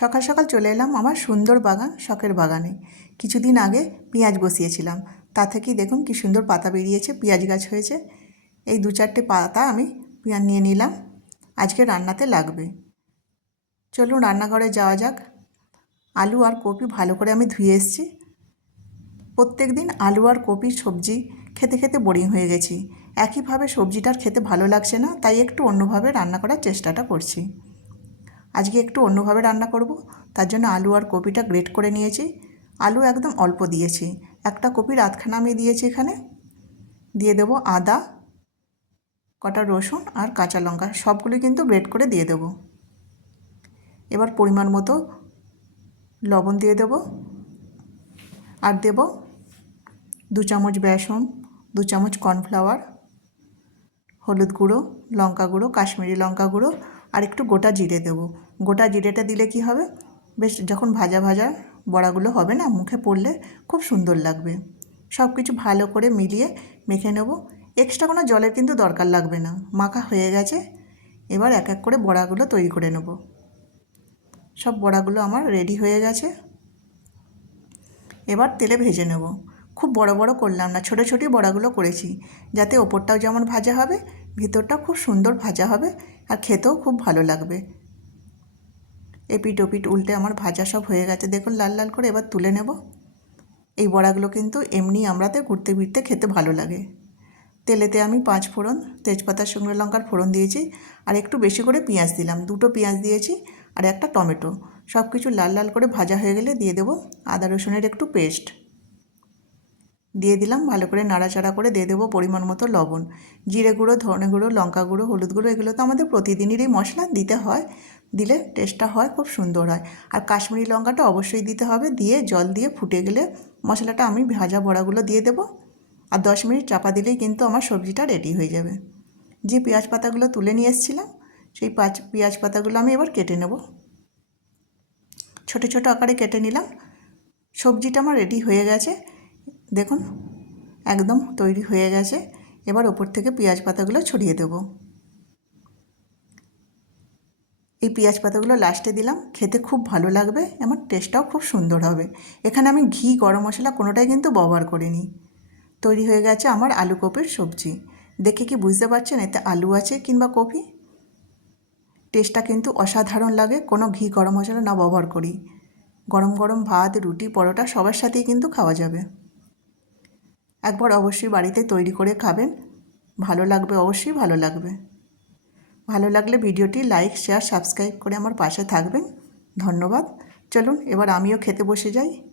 সকাল সকাল চলে এলাম আমার সুন্দর বাগান শখের বাগানে। কিছুদিন আগে পেঁয়াজ বসিয়েছিলাম। তা থেকেই দেখুন কি সুন্দর পাতা বেরিয়েছে, পেঁয়াজ গাছ হয়েছে। এই দু চারটে পাতা আমি পেঁয়াজ নিয়ে নিলাম। আজকে রান্নাতে লাগবে। চলুন রান্নাঘরে যাওয়া যাক। আলু আর কপি ভালো করে আমি ধুয়ে এসেছি। প্রত্যেক দিন আলু আর কপি সবজি খেতে খেতে বোরিং হয়ে গেছি। একইভাবে সবজিটার খেতে ভালো লাগছে না, তাই একটু অন্যভাবে রান্না করার চেষ্টাটা করছি। আজকে একটু অন্যভাবে রান্না করব। তার জন্য আলু আর কপিটা গ্রেট করে নিয়েছি। আলু একদম অল্প দিয়েছি। একটা কপির আধখানা আমি দিয়েছি এখানে। দিয়ে দেবো আদা, কটা রসুন আর কাঁচা লঙ্কা। সবগুলি কিন্তু গ্রেট করে দিয়ে দেবো। এবার পরিমাণ মতো লবণ দিয়ে দেবো। আর দেব দু চামচ বেসন, দু চামচ কর্নফ্লাওয়ার, হলুদ গুঁড়ো, লঙ্কা গুঁড়ো, কাশ্মীরি লঙ্কা গুঁড়ো আর একটু গোটা জিরে দেবো। গোটা জিরেটা দিলে কি হবে? বেশ, যখন ভাজা ভাজা বড়াগুলো হবে না, মুখে পড়লে খুব সুন্দর লাগবে। সব কিছু ভালো করে মিলিয়ে মেখে নেব। এক্সট্রা কোনো জলের কিন্তু দরকার লাগবে না। মাখা হয়ে গেছে। এবার এক এক করে বড়াগুলো তৈরি করে নেব। সব বড়াগুলো আমার রেডি হয়ে গেছে। এবার তেলে ভেজে নেব। খুব বড় বড় করলাম না, ছোটো ছোটোই বড়াগুলো করেছি। যাতে ওপরটাও যেমন ভাজা হবে, ভিতরটাও খুব সুন্দর ভাজা হবে আর খেতেও খুব ভালো লাগবে। এপিট ওপিট উল্টে আমার ভাজা সব হয়ে গেছে। দেখুন, লাল লাল করে এবার তুলে নেব। এই বড়াগুলো কিন্তু এমনি আমরাতে ঘুরতে ফিরতে খেতে ভালো লাগে। তেলেতে আমি পাঁচ ফোড়ন, তেজপাতার সঙ্গে লঙ্কার ফোড়ন দিয়েছি আর একটু বেশি করে পেঁয়াজ দিলাম। দুটো পেঁয়াজ দিয়েছি আর একটা টমেটো। সব কিছু লাল লাল করে ভাজা হয়ে গেলে দিয়ে দেবো আদা রসুনের একটু পেস্ট। দিয়ে দিলাম, ভালো করে নাড়াচাড়া করে দিয়ে দেবো পরিমাণ মতো লবণ। জিরে গুঁড়ো, ধনে গুঁড়ো, লঙ্কা গুঁড়ো, হলুদ গুঁড়ো, এগুলো তো আমাদের প্রতিদিনেরই মশলা, দিতে হয়। দিলে টেস্টটা হয়, খুব সুন্দর হয়। আর কাশ্মীরি লঙ্কাটা অবশ্যই দিতে হবে, দিয়ে জল দিয়ে ফুটে গেলে মশলাটা আমি ভাজা বড়াগুলো দিয়ে দেবো। আর দশ মিনিট চাপা দিলেই কিন্তু আমার সবজিটা রেডি হয়ে যাবে। যে পেঁয়াজ পাতাগুলো তুলে নিয়ে এসেছিলাম, সেই পাঁচ পেঁয়াজ পাতাগুলো আমি এবার কেটে নেব। ছোটো ছোটো আকারে কেটে নিলাম। সবজিটা আমার রেডি হয়ে গেছে। দেখুন, একদম তৈরি হয়ে গেছে। এবার ওপর থেকে পেঁয়াজ পাতাগুলো ছড়িয়ে দেব। এই পেঁয়াজ পাতাগুলো লাস্টে দিলাম। খেতে খুব ভালো লাগবে আমার টেস্টটাও খুব সুন্দর হবে। এখানে আমি ঘি, গরম মশলা কোনোটাই কিন্তু ব্যবহার করিনি। তৈরি হয়ে গেছে আমার আলু কপির সবজি। দেখে কি বুঝতে পারছেন, এতে আলু আছে কিংবা কপি? টেস্টটা কিন্তু অসাধারণ লাগে, কোনো ঘি, গরম মশলা না ব্যবহার করি। গরম গরম ভাত, রুটি, পরোটা সবার সাথেই কিন্তু খাওয়া যাবে। একবার অবশ্যই বাড়িতে তৈরি করে খাবেন। ভালো লাগবে অবশ্যই, ভালো লাগবে। ভালো লাগলে ভিডিওটি লাইক, শেয়ার, সাবস্ক্রাইব করে আমার পাশে থাকবেন। ধন্যবাদ। চলুন, এবার আমিও খেতে বসে যাই।